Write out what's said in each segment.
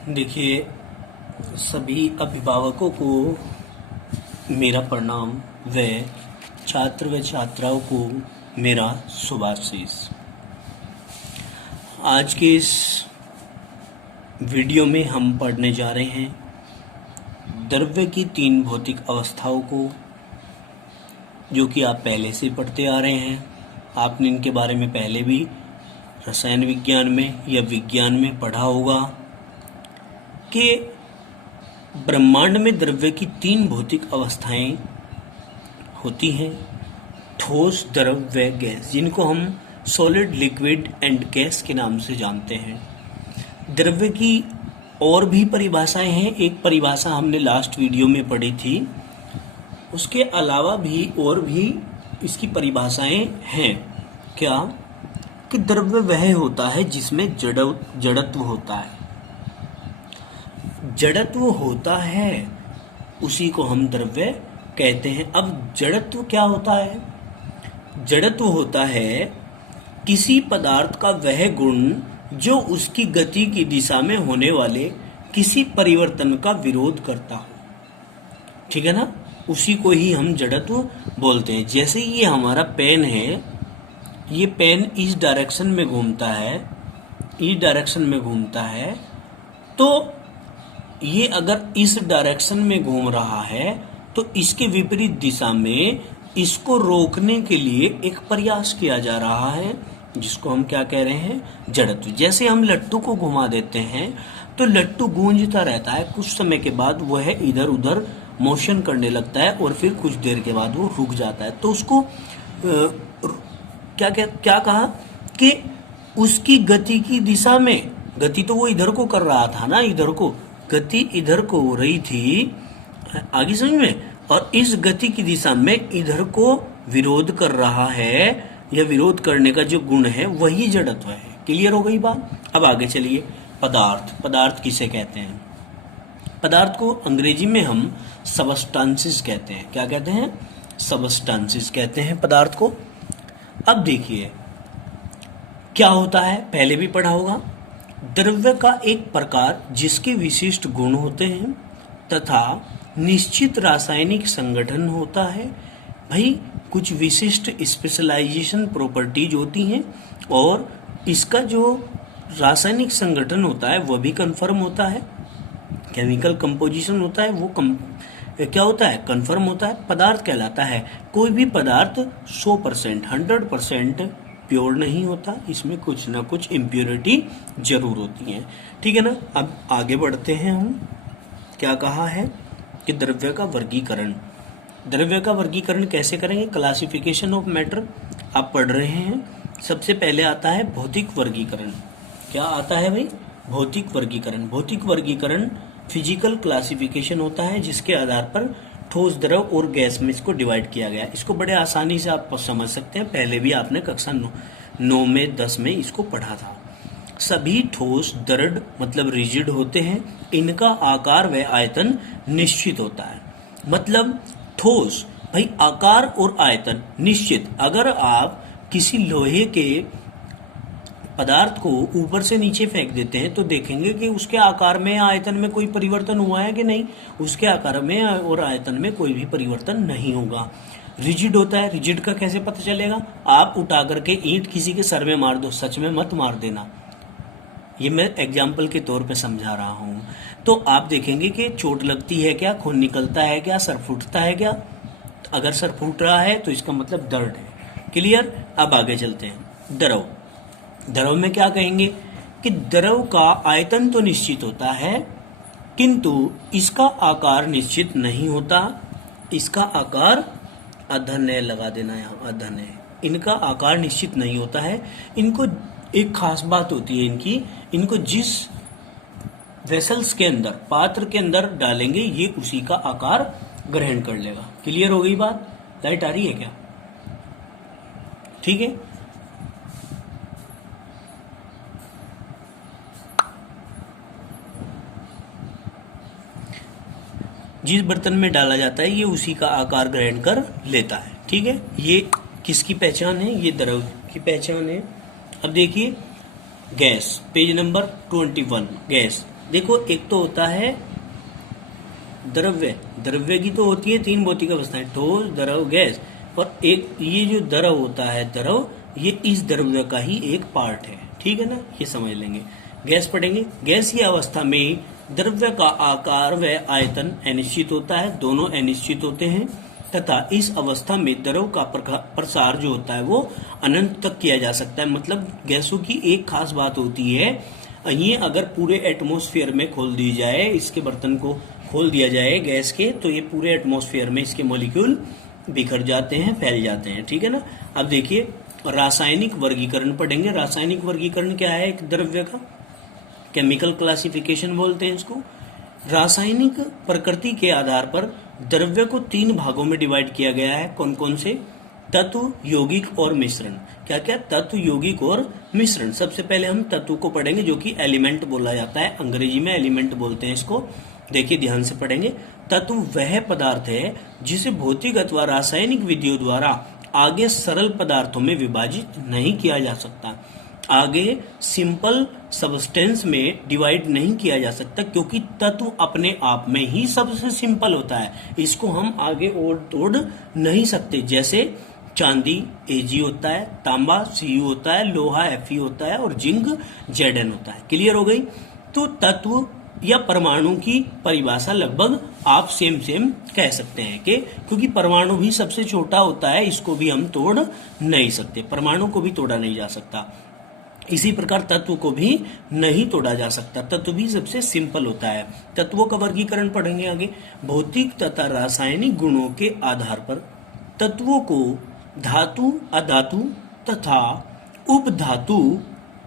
देखिए, सभी अभिभावकों को मेरा प्रणाम व छात्र व छात्राओं को मेरा शुभाशीष। आज के इस वीडियो में हम पढ़ने जा रहे हैं द्रव्य की 3 भौतिक अवस्थाओं को, जो कि आप पहले से पढ़ते आ रहे हैं। आपने इनके बारे में पहले भी रसायन विज्ञान में या विज्ञान में पढ़ा होगा कि ब्रह्मांड में द्रव्य की 3 भौतिक अवस्थाएं होती हैं, ठोस, द्रव व गैस, जिनको हम सॉलिड, लिक्विड एंड गैस के नाम से जानते हैं। द्रव्य की और भी परिभाषाएं हैं। एक परिभाषा हमने लास्ट वीडियो में पढ़ी थी, उसके अलावा भी और भी इसकी परिभाषाएं हैं। क्या कि द्रव्य वह होता है जिसमें जड़त्व होता है। जड़त्व होता है उसी को हम द्रव्य कहते हैं। अब जड़त्व क्या होता है? जड़त्व होता है किसी पदार्थ का वह गुण जो उसकी गति की दिशा में होने वाले किसी परिवर्तन का विरोध करता हो। ठीक है ना? उसी को ही हम जड़त्व बोलते हैं। जैसे ये हमारा पेन है, ये पेन इस डायरेक्शन में घूमता है, इस डायरेक्शन में घूमता है, तो ये अगर इस डायरेक्शन में घूम रहा है तो इसके विपरीत दिशा में इसको रोकने के लिए एक प्रयास किया जा रहा है, जिसको हम क्या कह रहे हैं? जड़त्व। जैसे हम लट्टू को घुमा देते हैं तो लट्टू गूंजता रहता है, कुछ समय के बाद वह इधर उधर मोशन करने लगता है और फिर कुछ देर के बाद वो रुक जाता है। तो उसको क्या कहा कि उसकी गति की दिशा में, गति तो वो इधर को कर रहा था ना, इधर को गति इधर को हो रही थी, आगे समझ में, और इस गति की दिशा में इधर को विरोध कर रहा है, या विरोध करने का जो गुण है वही जड़त्व है। क्लियर हो गई बात? अब आगे चलिए। पदार्थ, पदार्थ किसे कहते हैं? पदार्थ को अंग्रेजी में हम सबस्टांसेस कहते हैं। क्या कहते हैं? सबस्टांसेस कहते हैं पदार्थ को। अब देखिए क्या होता है, पहले भी पढ़ा होगा। द्रव्य का एक प्रकार जिसके विशिष्ट गुण होते हैं तथा निश्चित रासायनिक संगठन होता है। भाई, कुछ विशिष्ट स्पेशलाइजेशन प्रॉपर्टीज होती हैं और इसका जो रासायनिक संगठन होता है वह भी कंफर्म होता है। केमिकल कंपोजिशन होता है, वो क्या होता है? कंफर्म होता है। पदार्थ कहलाता है। कोई भी पदार्थ 100%, 100% प्योर नहीं होता, इसमें कुछ ना कुछ इम्प्योरिटी जरूर होती है। ठीक है ना? अब आगे बढ़ते हैं हम। क्या कहा है कि द्रव्य का वर्गीकरण। द्रव्य का वर्गीकरण कैसे करेंगे? क्लासिफिकेशन ऑफ मैटर आप पढ़ रहे हैं। सबसे पहले आता है भौतिक वर्गीकरण। क्या आता है भाई? भौतिक वर्गीकरण। भौतिक वर्गीकरण फिजिकल क्लासिफिकेशन होता है, जिसके आधार पर ठोस, द्रव और गैस में इसको डिवाइड किया गया। इसको बड़े आसानी से आप समझ सकते हैं, पहले भी आपने कक्षा 9 में 10 में इसको पढ़ा था। सभी ठोस दृढ़ मतलब रिजिड होते हैं। इनका आकार व आयतन निश्चित होता है। मतलब ठोस, भाई आकार और आयतन निश्चित। अगर आप किसी लोहे के पदार्थ को ऊपर से नीचे फेंक देते हैं तो देखेंगे कि उसके आकार में, आयतन में कोई परिवर्तन हुआ है कि नहीं। उसके आकार में और आयतन में कोई भी परिवर्तन नहीं होगा। रिजिड होता है। रिजिड का कैसे पता चलेगा? आप उठा करके ईंट किसी के सर में मार दो, सच में मत मार देना, ये मैं एग्जाम्पल के तौर पे समझा रहा हूँ। तो आप देखेंगे कि चोट लगती है क्या, खून निकलता है क्या, सर फूटता है क्या। अगर सर फूट रहा है तो इसका मतलब दर्द है। क्लियर? अब आगे चलते हैं। द्रव। द्रव में क्या कहेंगे कि द्रव का आयतन तो निश्चित होता है, किंतु इसका आकार निश्चित नहीं होता। इसका आकार, अधन्य लगा देना यहाँ, अधन्य, इनका आकार निश्चित नहीं होता है। इनको एक खास बात होती है इनको जिस वेसल्स के अंदर, पात्र के अंदर डालेंगे, ये उसी का आकार ग्रहण कर लेगा। क्लियर हो गई बात? लाइट आ रही है क्या? ठीक है। जिस बर्तन में डाला जाता है ये उसी का आकार ग्रहण कर लेता है। ठीक है, ये किसकी पहचान है? ये द्रव की पहचान है। अब देखिए गैस, पेज नंबर 21, गैस। देखो एक तो होता है द्रव्य, द्रव्य की तो होती है तीन भौतिक अवस्थाएं, ठोस, द्रव, गैस, और एक ये जो द्रव होता है, द्रव, ये इस द्रव्य का ही एक पार्ट है, ठीक है ना, ये समझ लेंगे। गैस पढ़ेंगे। गैस की अवस्था में द्रव्य का आकार व आयतन अनिश्चित होता है, दोनों अनिश्चित होते हैं, तथा इस अवस्था में द्रव का प्रसार जो होता है वो अनंत तक किया जा सकता है। मतलब गैसों की एक खास बात होती है, ये अगर पूरे एटमॉस्फेयर में खोल दी जाए, इसके बर्तन को खोल दिया जाए गैस के, तो ये पूरे एटमॉस्फेयर में इसके मॉलिक्यूल बिखर जाते हैं, फैल जाते हैं, ठीक है ना। अब देखिए रासायनिक वर्गीकरण पढ़ेंगे। रासायनिक वर्गीकरण क्या है एक द्रव्य का? केमिकल क्लासिफिकेशन बोलते हैं इसको। रासायनिक प्रकृति के आधार पर द्रव्य को तीन भागों में डिवाइड किया गया है। कौन कौन से? तत्व, यौगिक और मिश्रण। क्या क्या? तत्व, यौगिक और मिश्रण। सबसे पहले हम तत्व को पढ़ेंगे जो कि एलिमेंट बोला जाता है, अंग्रेजी में एलिमेंट बोलते हैं इसको। देखिए ध्यान से पढ़ेंगे। तत्व वह पदार्थ है जिसे भौतिक अथवा रासायनिक विधियों द्वारा आगे सरल पदार्थों में विभाजित नहीं किया जा सकता। आगे सिंपल सब्सटेंस में डिवाइड नहीं किया जा सकता, क्योंकि तत्व अपने आप में ही सबसे सिंपल होता है, इसको हम आगे और तोड़ नहीं सकते। जैसे चांदी Ag होता है, तांबा Cu होता है, लोहा Fe होता है और जिंक Zn होता है। क्लियर हो गई? तो तत्व या परमाणु की परिभाषा लगभग आप सेम कह सकते हैं कि क्योंकि परमाणु भी सबसे छोटा होता है, इसको भी हम तोड़ नहीं सकते, परमाणु को भी तोड़ा नहीं जा सकता। इसी प्रकार तत्व को भी नहीं तोड़ा जा सकता, तत्व भी सबसे सिंपल होता है। तत्वों का वर्गीकरण पढ़ेंगे आगे। भौतिक तथा रासायनिक गुणों के आधार पर तत्वों को धातु, अधातु तथा उपधातु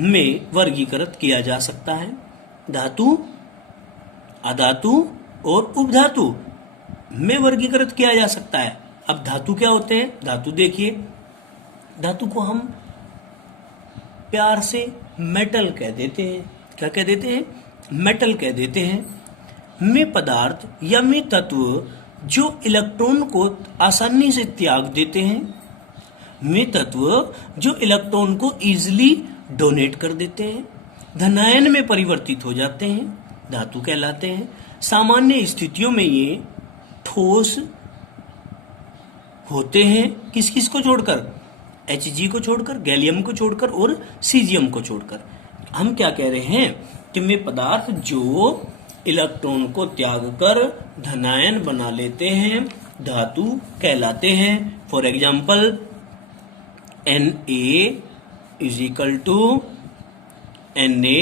में वर्गीकृत किया जा सकता है। धातु, अधातु और उपधातु में वर्गीकृत किया जा सकता है। अब धातु क्या होते हैं? धातु देखिए, धातु को हम प्यार से मेटल कह देते हैं। क्या कह देते हैं? मेटल कह देते हैं। में पदार्थ या में तत्व जो इलेक्ट्रॉन को आसानी से त्याग देते हैं। में तत्व जो इलेक्ट्रॉन को इजीली डोनेट कर देते हैं, धनायन में परिवर्तित हो जाते हैं, धातु कहलाते हैं। सामान्य स्थितियों में ये ठोस होते हैं, किस किस को छोड़कर? Hg को छोड़कर, गैलियम को छोड़कर और सीजियम को छोड़कर। हम क्या कह रहे हैं कि वे पदार्थ जो इलेक्ट्रॉन को त्याग कर धनायन बना लेते हैं, धातु कहलाते हैं। For example Na is equal to Na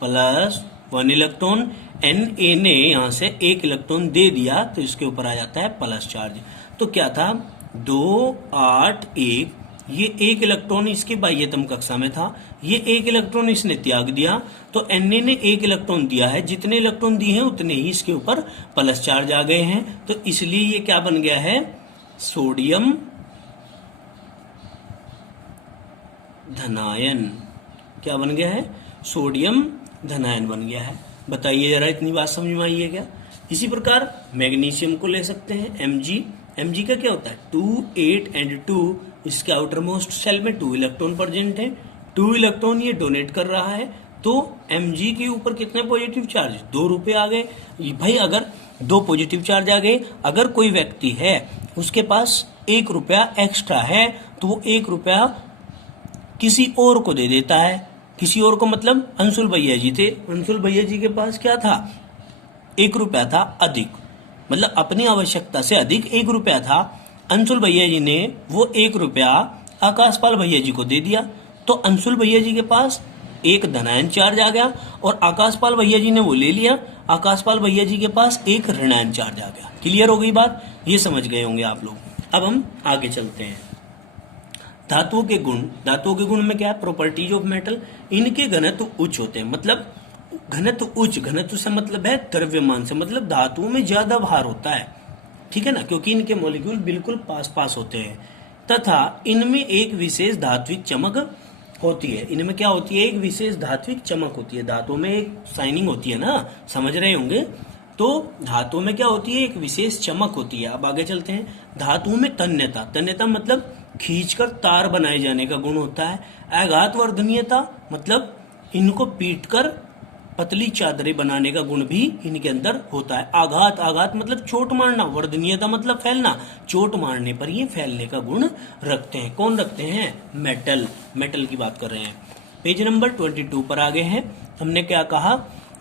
plus 1 electron. Na ने यहां से एक इलेक्ट्रॉन दे दिया तो इसके ऊपर आ जाता है प्लस चार्ज। तो क्या था? 2, 8, 1। ये एक इलेक्ट्रॉन इसके बाह्यतम कक्षा में था, ये एक इलेक्ट्रॉन इसने त्याग दिया, तो Na ने एक इलेक्ट्रॉन दिया है, जितने इलेक्ट्रॉन दिए हैं उतने ही इसके ऊपर प्लस चार्ज आ गए हैं। तो इसलिए ये क्या बन गया है? सोडियम धनायन। क्या बन गया है? सोडियम धनायन बन गया है। बताइए जरा, इतनी बात समझ में आई है क्या? इसी प्रकार मैग्नीशियम को ले सकते हैं, Mg का क्या होता है? 2, 8 एंड 2। इसके आउटर मोस्ट सेल में 2 इलेक्ट्रॉन प्रेजेंट है, 2 इलेक्ट्रॉन ये डोनेट कर रहा है, तो Mg के ऊपर कितने पॉजिटिव चार्ज? 2 रुपए आ गए भाई। अगर 2 पॉजिटिव चार्ज आ गए, अगर कोई व्यक्ति है उसके पास 1 रुपया एक्स्ट्रा है, तो वो 1 रुपया किसी और को दे देता है। किसी और को मतलब अंशुल भैया जी थे, अंशुल भैया जी के पास क्या था? 1 रुपया था अधिक, मतलब अपनी आवश्यकता से अधिक 1 रुपया था। अंशुल भैया जी ने वो 1 रुपया आकाशपाल भैया जी को दे दिया, तो अंशुल भैया जी के पास एक धनायन चार्ज आ गया और आकाशपाल भैया जी ने वो ले लिया, आकाशपाल भैया जी के पास एक ऋणायन चार्ज आ गया। क्लियर हो गई बात? ये समझ गए होंगे आप लोग। अब हम आगे चलते हैं। धातुओं के गुण। धातुओं के गुण में क्या है? Properties of metal. इनके घनत्व उच्च होते हैं, मतलब घनत्व उच्च, घनत्व से मतलब है द्रव्यमान से, मतलब धातुओं में ज्यादा भार होता है, ठीक है ना, क्योंकि इनके मॉलिक्यूल बिल्कुल पास पास होते हैं, तथा इनमें एक विशेष धात्विक चमक होती है। इनमें क्या होती है? एक विशेष धात्विक चमक होती है। धातुओं में एक शाइनिंग होती है ना, समझ रहे होंगे। तो धातुओं में क्या होती है? एक विशेष चमक होती है। अब आगे चलते हैं। धातुओं में तन्यता। तन्यता मतलब खींचकर तार बनाए जाने का गुण होता है। आघात वर्धनीयता मतलब इनको पीटकर पतली चादरें बनाने का गुण भी इनके अंदर होता है। आघात, आघात मतलब चोट मारना, वर्धनीयता मतलब फैलना, चोट मारने पर ये फैलने का गुण रखते हैं। कौन रखते हैं? मेटल, मेटल की बात कर रहे हैं। पेज नंबर 22 पर आगे हैं। हमने क्या कहा?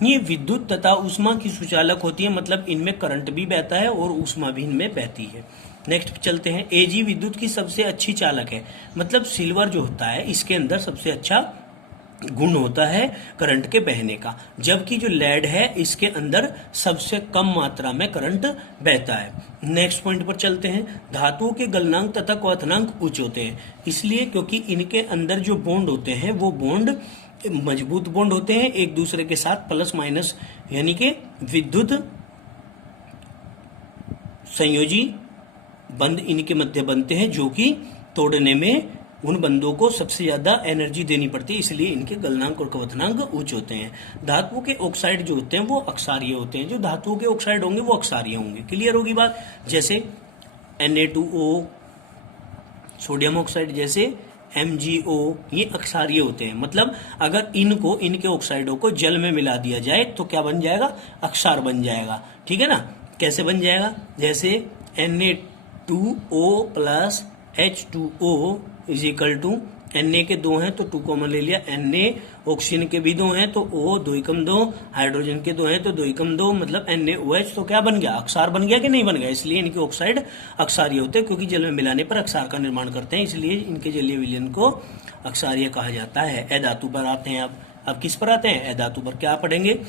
ये विद्युत तथा ऊष्मा की सुचालक होती है, मतलब इनमें करंट भी बहता है और ऊष्मा भी इनमें बहती है। नेक्स्ट चलते हैं। एजी विद्युत की सबसे अच्छी चालक है, मतलब सिल्वर जो होता है इसके अंदर सबसे अच्छा गुण होता है करंट के बहने का, जबकि जो लेड है इसके अंदर सबसे कम मात्रा में करंट बहता है। नेक्स्ट पॉइंट पर चलते हैं। धातुओं के गलनांक तथा क्वथनांक उच्च होते हैं, इसलिए क्योंकि इनके अंदर जो बॉन्ड होते हैं वो बॉन्ड मजबूत बॉन्ड होते हैं एक दूसरे के साथ, प्लस माइनस यानी कि विद्युत संयोजी बंध इनके मध्य बनते हैं, जो कि तोड़ने में उन बंधों को सबसे ज्यादा एनर्जी देनी पड़ती है, इसलिए इनके गलनांक और क्वथनांक उच्च होते हैं। धातुओं के ऑक्साइड जो होते हैं वो अक्षारीय होते हैं, जो धातुओं के ऑक्साइड होंगे वो अक्षारीय होंगे। क्लियर होगी बात? जैसे Na2O, सोडियम ऑक्साइड, जैसे MgO, ये अक्षारीय होते हैं। मतलब अगर इनको, इनके ऑक्साइडों को जल में मिला दिया जाए तो क्या बन जाएगा? अक्षार बन जाएगा। ठीक है ना? कैसे बन जाएगा? जैसे Na2O plus H2O is equal to, Na के 2 हैं तो 2 कॉमन ले लिया, Na ऑक्सीजन के भी 2 हैं तो O 2 एकम 2, हाइड्रोजन के 2 हैं तो 2 एकम 2, मतलब NaOH, तो क्या बन गया? अक्षार बन गया कि नहीं बन गया? इसलिए इनके ऑक्साइड अक्षारीय होते हैं, क्योंकि जल में मिलाने पर अक्षार का निर्माण करते हैं, इसलिए इनके जलीय विलयन को अक्षारीय कहा जाता है। अधातु पर आते हैं। अब किस पर आते हैं? अधातु पर। क्या पढ़ेंगे?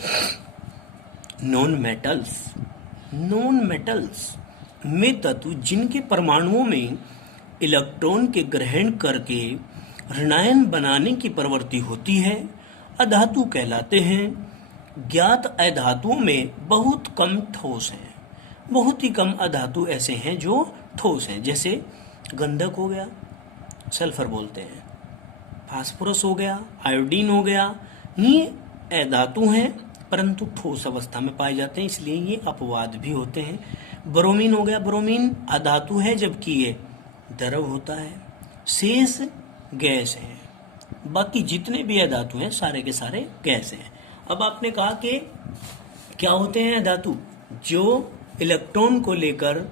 Non metals. नॉन मेटल्स में तत्व जिनके परमाणुओं में इलेक्ट्रॉन के ग्रहण करके ऋणायन बनाने की प्रवृत्ति होती है, अधातु कहलाते हैं। ज्ञात अधातुओं में बहुत कम ठोस हैं, बहुत ही कम अधातु ऐसे हैं जो ठोस हैं, जैसे गंधक हो गया, सल्फर बोलते हैं, फास्फोरस हो गया, आयोडीन हो गया, ये अधातु हैं परंतु ठोस अवस्था में पाए जाते हैं, इसलिए ये अपवाद भी होते हैं। ब्रोमीन हो गया, ब्रोमीन अधातु है जबकि ये द्रव होता है, शेष गैस है। बाकी जितने भी अधातु हैं सारे के सारे गैस हैं। अब आपने कहा कि क्या होते हैं अधातु? जो इलेक्ट्रॉन को लेकर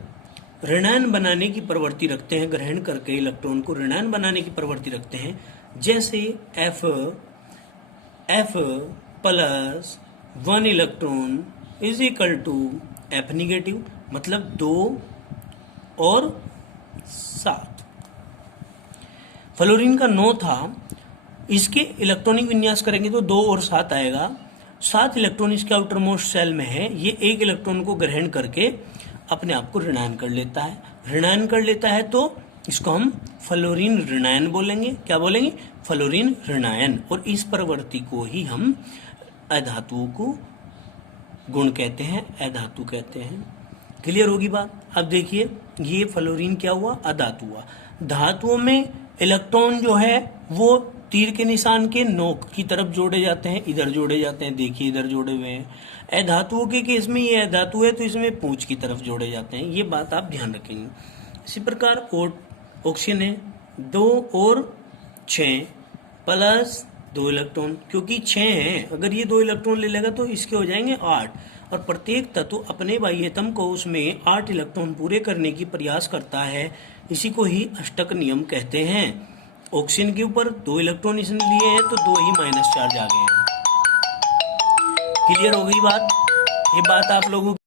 ऋणायन बनाने की प्रवृत्ति रखते हैं, ग्रहण करके इलेक्ट्रॉन को ऋणायन बनाने की प्रवृत्ति रखते हैं, जैसे F plus 1 electron is equal to F negative, मतलब 2 और 7। फ्लोरीन का 9 था, इसके इलेक्ट्रॉनिक विन्यास करेंगे तो 2 और 7 आएगा। 7 इलेक्ट्रॉन इसके आउटर मोस्ट सेल में है, ये 1 इलेक्ट्रॉन को ग्रहण करके अपने आप को ऋणायन कर लेता है। ऋणायन कर लेता है तो इसको हम फ्लोरीन ऋणायन बोलेंगे। क्या बोलेंगे? फ्लोरीन ऋणायन। और इस प्रवृत्ति को ही हम अधातुओं को गुण कहते हैं, अधातु कहते हैं। क्लियर होगी बात? अब देखिए, ये फ्लोरीन क्या हुआ? अधातु हुआ। धातुओं में इलेक्ट्रॉन जो है वो तीर के निशान के नोक की तरफ जोड़े जाते हैं, इधर जोड़े जाते हैं, देखिए इधर जोड़े हुए हैं। अधातुओं के केस में ये अधातु है तो इसमें पूंछ की तरफ जोड़े जाते हैं, ये बात आप ध्यान रखेंगे। इसी प्रकार ऑक्सीजन है 2 और 6 प्लस 2 इलेक्ट्रॉन, क्योंकि 6 हैं, अगर ये 2 इलेक्ट्रॉन ले लेगा तो इसके हो जाएंगे 8, और प्रत्येक तत्व अपने बाह्यतम को उसमें 8 इलेक्ट्रॉन पूरे करने की प्रयास करता है, इसी को ही अष्टक नियम कहते हैं। ऑक्सीजन के ऊपर 2 इलेक्ट्रॉन इसने लिए हैं तो 2 ही माइनस चार्ज आ गए हैं। क्लियर हो गई बात? ये बात आप लोगों